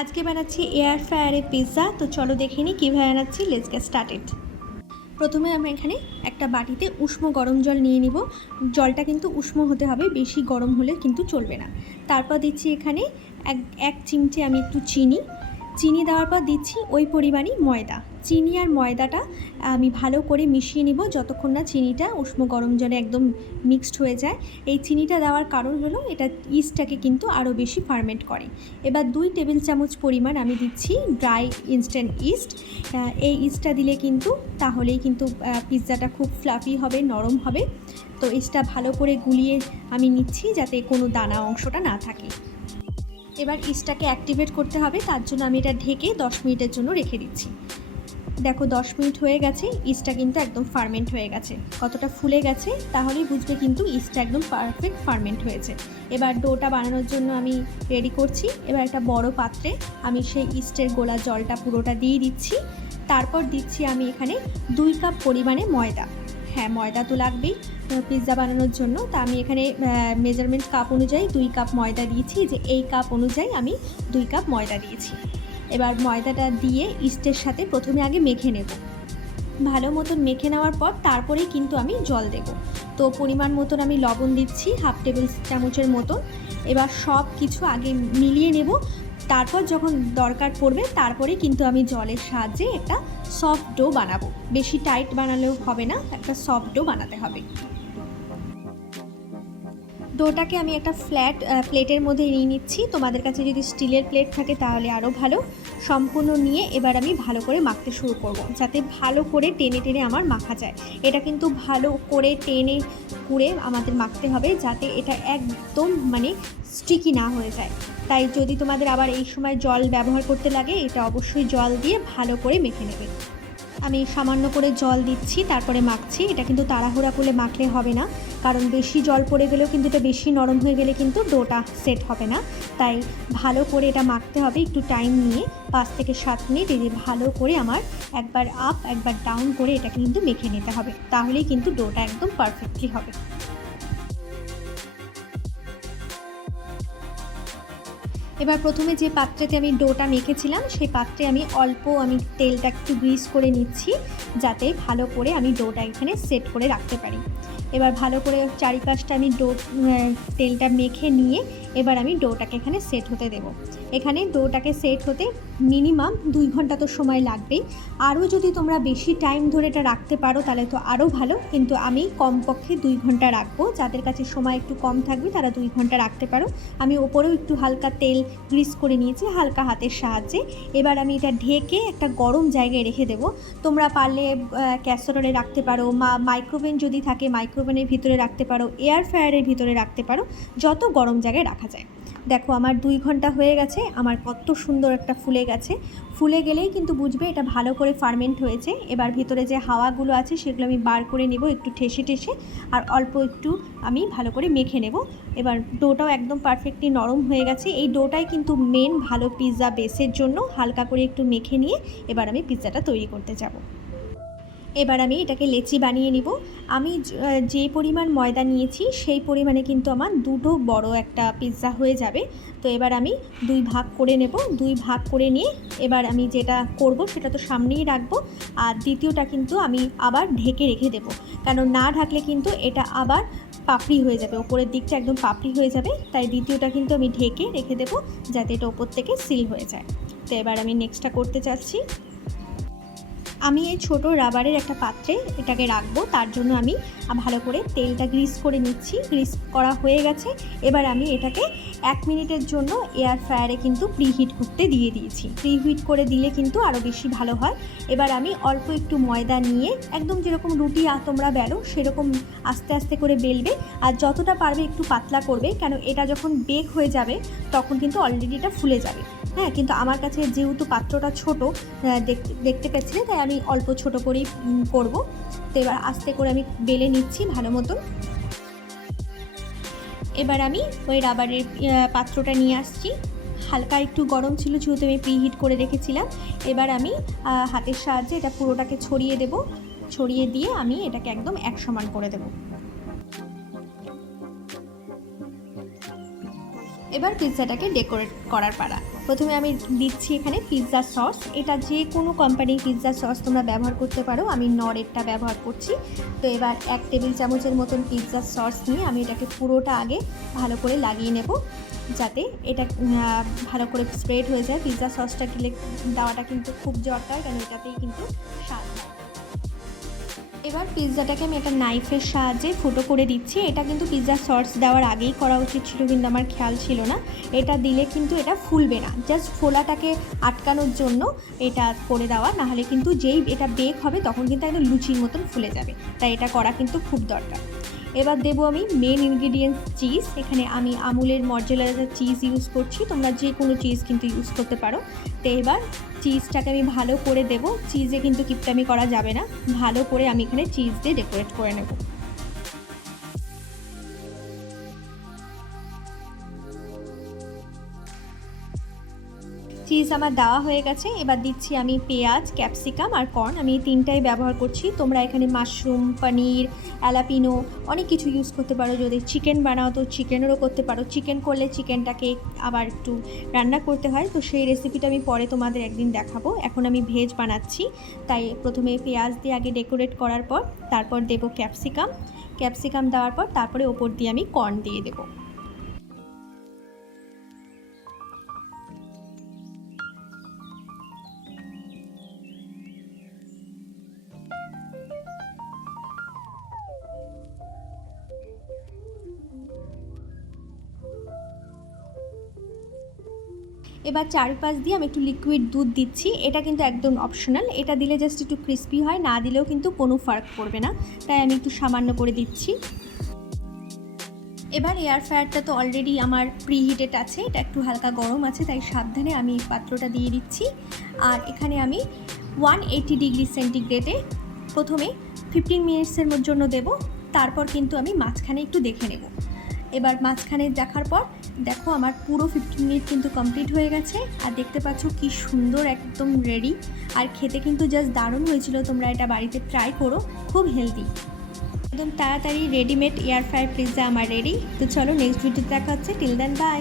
আজকে বানাচ্ছি air ফ্রায়ারে pizza. তো চলো দেখে নিই কীভাবে বানাচ্ছি। Let's get started. প্রথমে আমরা এখানে একটা বাটিতে উষ্ণ গরম জল নিয়ে নিব। জলটা কিন্তু উষ্ণ হতে হবে, বেশি গরম হলে কিন্তু চলবে না। তারপর দিচ্ছি এখানে এক চিমটে আমি একটু চিনি দেওয়ার পর দিচ্ছি ওই পরিমাণই ময়দা। চিনি আর ময়দাটা আমি ভালো করে মিশিয়ে নিব যতক্ষণ না চিনিটা উষ্ণ গরম জলে একদম মিক্সড হয়ে যায়। এই চিনিটা দেওয়ার কারণ হলো এটা ইস্টটাকে কিন্তু আরও বেশি ফার্মেন্ট করে। এবার 2 টেবিল চামচ পরিমাণ আমি দিচ্ছি ড্রাই ইনস্ট্যান্ট ইস্ট। এই ইস্টটা দিলে কিন্তু তাহলেই কিন্তু পিৎজাটা খুব ফ্লাফি হবে, নরম হবে। তো ইস্টটা ভালো করে গুলিয়ে আমি নিচ্ছি যাতে কোনো দানা অংশটা না থাকে। এবার ইস্টটাকে অ্যাক্টিভেট করতে হবে, তার জন্য আমি এটা ঢেকে 10 মিনিটের জন্য রেখে দিচ্ছি। দেখো 10 মিনিট হয়ে গেছে, ইস্টটা কিন্তু একদম ফার্মেন্ট হয়ে গেছে। কতটা ফুলে গেছে তাহলেই বুঝবে কিন্তু ইস্টটা একদম পারফেক্ট ফার্মেন্ট হয়েছে। এবার ডোটা বানানোর জন্য আমি রেডি করছি। এবার একটা বড় পাত্রে আমি সেই ইস্টের গোলা জলটা পুরোটা দিয়ে দিচ্ছি। তারপর দিচ্ছি আমি এখানে 2 কাপ পরিমাণে ময়দা। হ্যাঁ, ময়দা তো লাগবেই পিৎজা বানানোর জন্য। তা আমি এখানে মেজারমেন্ট কাপ অনুযায়ী 2 কাপ ময়দা দিয়েছি, যে এই কাপ অনুযায়ী আমি 2 কাপ ময়দা দিয়েছি। এবার ময়দাটা দিয়ে ইস্টের সাথে প্রথমে আগে মেখে নেব। ভালো মতন মেখে নেওয়ার পর তারপরেই কিন্তু আমি জল দেব। তো পরিমাণ মতন আমি লবণ দিচ্ছি, হাফ টেবিল চামচের মতন। এবার সব কিছু আগে মিলিয়ে নেব। তারপর যখন দরকার পড়বে তারপরে কিন্তু আমি জলের সাহায্যে একটা সফট ডো বানাবো। বেশি টাইট বানালেও হবে না, একটা সফট ডো বানাতে হবে। ডোটাকে আমি একটা ফ্ল্যাট প্লেটের মধ্যে নিয়ে নিচ্ছি। তোমাদের কাছে যদি স্টিলের প্লেট থাকে তাহলে আরও ভালো। সম্পূর্ণ নিয়ে এবার আমি ভালো করে মাখতে শুরু করব, যাতে ভালো করে টেনে টেনে আমার মাখা যায়। এটা কিন্তু ভালো করে টেনে কুড়ে আমাদের মাখতে হবে, যাতে এটা একদম স্টিকি না হয়ে যায়। তাই যদি তোমাদের আবার এই সময় জল ব্যবহার করতে লাগে, এটা অবশ্যই জল দিয়ে ভালো করে মেখে নেবে। আমি সামান্য করে জল দিচ্ছি, তারপরে মাখছি। এটা কিন্তু তাড়াহুড়া করলে মাখলে হবে না, কারণ বেশি জল পড়ে গেলেও কিন্তু এটা বেশি নরম হয়ে গেলে কিন্তু ডোটা সেট হবে না। তাই ভালো করে এটা মাখতে হবে, একটু টাইম নিয়ে 5 থেকে 7 মিনিট এই ভালো করে আমার একবার আপ একবার ডাউন করে এটাকে কিন্তু মেখে নিতে হবে। তাহলেই কিন্তু ডোটা একদম পারফেক্টলি হবে। এবার প্রথমে যে পাত্রেতে আমি ডোটা মেখেছিলাম সেই পাত্রে আমি তেলটা একটু গ্রিস করে নিচ্ছি, যাতে ভালো করে আমি ডোটা এখানে সেট করে রাখতে পারি। এবার ভালো করে চারিপাশটা আমি তেলটা মেখে নিয়ে এবার আমি ডোটাকে এখানে সেট হতে দেব। এখানে ডোটাকে সেট হতে মিনিমাম 2 ঘন্টা তো সময় লাগবেই। আরও যদি তোমরা বেশি টাইম ধরে এটা রাখতে পারো তাহলে তো আরও ভালো, কিন্তু আমি কমপক্ষে 2 ঘন্টা রাখবো। যাদের কাছে সময় একটু কম থাকবে তারা 2 ঘন্টা রাখতে পারো। আমি ওপরেও একটু হালকা তেল গ্রিস করে নিয়েছি হালকা হাতের সাহায্যে। এবার আমি এটা ঢেকে একটা গরম জায়গায় রেখে দেবো। তোমরা পারলে ক্যাসারোলে রাখতে পারো, মাইক্রোওভেন যদি থাকে মাইক্রোওভেনের ভিতরে রাখতে পারো, এয়ার ফ্রায়ারের ভিতরে রাখতে পারো, যত গরম জায়গায় রাখা যায়। দেখো আমার 2 ঘন্টা হয়ে গেছে, আমার কত সুন্দর একটা ফুলে গেছে। ফুলে গেলেই কিন্তু বুঝবে এটা ভালো করে ফার্মেন্ট হয়েছে। এবার ভিতরে যে হাওয়াগুলো আছে সেগুলো আমি বার করে নেব একটু ঠেসে ঠেসে, আর অল্প একটু আমি ভালো করে মেখে নেব। এবার ডোটাও একদম পারফেক্টলি নরম হয়ে গেছে। এই ডোটাই কিন্তু মেন ভালো পিৎজা বেসের জন্য। হালকা করে একটু মেখে নিয়ে এবার আমি পিৎজাটা তৈরি করতে যাব। এবার আমি এটাকে লেচি বানিয়ে নিব। আমি যে পরিমাণ ময়দা নিয়েছি সেই পরিমাণে কিন্তু আমার 2টো বড় একটা পিৎজা হয়ে যাবে। তো এবার আমি 2 ভাগ করে নেব। 2 ভাগ করে নিয়ে এবার আমি যেটা করব সেটা তো সামনেই রাখবো, আর দ্বিতীয়টা কিন্তু আমি আবার ঢেকে রেখে দেব। কারণ না ঢাকলে কিন্তু এটা আবার পাপড়ি হয়ে যাবে, ওপরের দিকটা একদম পাপড়ি হয়ে যাবে। তাই দ্বিতীয়টা কিন্তু আমি ঢেকে রেখে দেব, যাতে এটা ওপর থেকে সিল হয়ে যায়। তো এবার আমি নেক্সটটা করতে চাচ্ছি। আমি এই ছোটো রাবারের একটা পাত্রে এটাকে রাখবো, তার জন্য আমি ভালো করে তেলটা গ্রিস করে নিচ্ছি। গ্রিস করা হয়ে গেছে। এবার আমি এটাকে 1 মিনিটের জন্য এয়ার ফ্রায়ারে কিন্তু প্রিহিট করতে দিয়ে দিয়েছি। প্রিহিট করে দিলে কিন্তু আরও বেশি ভালো হয়। এবার আমি অল্প একটু ময়দা নিয়ে একদম যেরকম রুটি তোমরা বেলো সেরকম আস্তে আস্তে করে বেলবে, আর যতটা পারবে একটু পাতলা করবে, কেন এটা যখন বেক হয়ে যাবে তখন কিন্তু অলরেডি এটা ফুলে যাবে। হ্যাঁ, কিন্তু আমার কাছে যেহেতু পাত্রটা ছোটো দেখতে পাচ্ছিলে, তাই আমি অল্প ছোট করেই করব। তো এবার আস্তে করে আমি বেলে নিচ্ছি ভালো মতন। এবার আমি ওই রাবারের পাত্রটা নিয়ে আসছি। হালকা একটু গরম ছিল যেহেতু আমি প্রিহিট করে রেখেছিলাম। এবার আমি হাতের সাহায্যে এটা পুরোটাকে ছড়িয়ে দেব। ছড়িয়ে দিয়ে আমি এটাকে একদম এক সমান করে দেব। এবার পিৎজাটাকে ডেকোরেট করার পালা। প্রথমে আমি দিচ্ছি এখানে পিৎজা সস। এটা যে কোনো কোম্পানির পিৎজা সস তোমরা ব্যবহার করতে পারো, আমি নরেরটা ব্যবহার করছি। তো এবার 1 টেবিল চামচের মতন পিৎজা সস নিয়ে আমি এটাকে পুরোটা আগে ভালো করে লাগিয়ে নেব, যাতে এটা ভালো করে স্প্রেড হয়ে যায়। পিৎজা সসটা দেওয়াটা কিন্তু খুব দরকার, কারণ এটাতেই কিন্তু স্বাদ হয়। এবার পিৎজাটাকে আমি একটা নাইফের সাহায্যে ফুটো করে দিচ্ছি। এটা কিন্তু পিৎজা সস দেওয়ার আগেই করা উচিত ছিল, কিন্তু আমার খেয়াল ছিল না। এটা দিলে কিন্তু এটা ফুলবে না, জাস্ট ফোলাটাকে আটকানোর জন্য এটা করে দেওয়া, নাহলে কিন্তু যেই এটা বেক হবে তখন কিন্তু একদম লুচির মতন ফুলে যাবে। তাই এটা করা কিন্তু খুব দরকার। এবার দেবো আমি মেন ইনগ্রিডিয়েন্টস চিজ। এখানে আমি আমুলের মজ্জারেলা চিজ ইউজ করছি, তোমরা যে কোনো চিজ কিন্তু ইউজ করতে পারো। তো এবার চিজটাকে আমি ভালো করে দেবো, চিজে কিন্তু কিপটামি করা যাবে না, ভালো করে আমি এখানে চিজ দিয়ে ডেকোরেট করে নেব। চিজ আমার দেওয়া হয়ে গেছে। এবার দিচ্ছি আমি পেঁয়াজ, ক্যাপসিকাম আর কর্ন, আমি এই তিনটাই ব্যবহার করছি। তোমরা এখানে মাশরুম, পনির, অ্যালাপিনো অনেক কিছু ইউজ করতে পারো। যদি চিকেন বানাও তো চিকেনেরও করতে পারো। চিকেন করলে চিকেনটাকে আবার একটু রান্না করতে হয়, তো সেই রেসিপিটা আমি পরে তোমাদের একদিন দেখাবো। এখন আমি ভেজ বানাচ্ছি, তাই প্রথমে পেঁয়াজ দিয়ে আগে ডেকোরেট করার পর তারপর দেবো ক্যাপসিকাম দেওয়ার পর তারপরে ওপর দিয়ে আমি কর্ন দিয়ে দেবো। এবার চারপাশ দিয়ে আমি একটু লিকুইড দুধ দিচ্ছি। এটা কিন্তু একদম অপশনাল, এটা দিলে জাস্ট একটু ক্রিস্পি হয়, না দিলেও কিন্তু কোনো ফারাক পড়বে না, তাই আমি একটু সামান্য করে দিচ্ছি। এবার এয়ার ফ্রায়ারটা তো অলরেডি আমার প্রিহিটেড আছে, এটা একটু হালকা গরম আছে, তাই সাবধানে আমি পাত্রটা দিয়ে দিচ্ছি। আর এখানে আমি 180 ডিগ্রি সেন্টিগ্রেডে প্রথমে 15 মিনিটসের জন্য দেব, তারপর কিন্তু আমি মাঝখানে একটু দেখে নেব। এবার মাঝখানে দেখার পর দেখো আমার পুরো 15 মিনিট কিন্তু কমপ্লিট হয়ে গেছে, আর দেখতে পাচ্ছ কি সুন্দর একদম রেডি। আর খেতে কিন্তু জাস্ট দারুণ হয়েছিল, তোমরা এটা বাড়িতে ট্রাই করো, খুব হেলদি, একদম তাড়াতাড়ি রেডিমেড এয়ার ফ্রায়ার পিৎজা আমার রেডি। তো চলো নেক্সট ভিডিওতে দেখা হচ্ছে, টিল দেন বাই।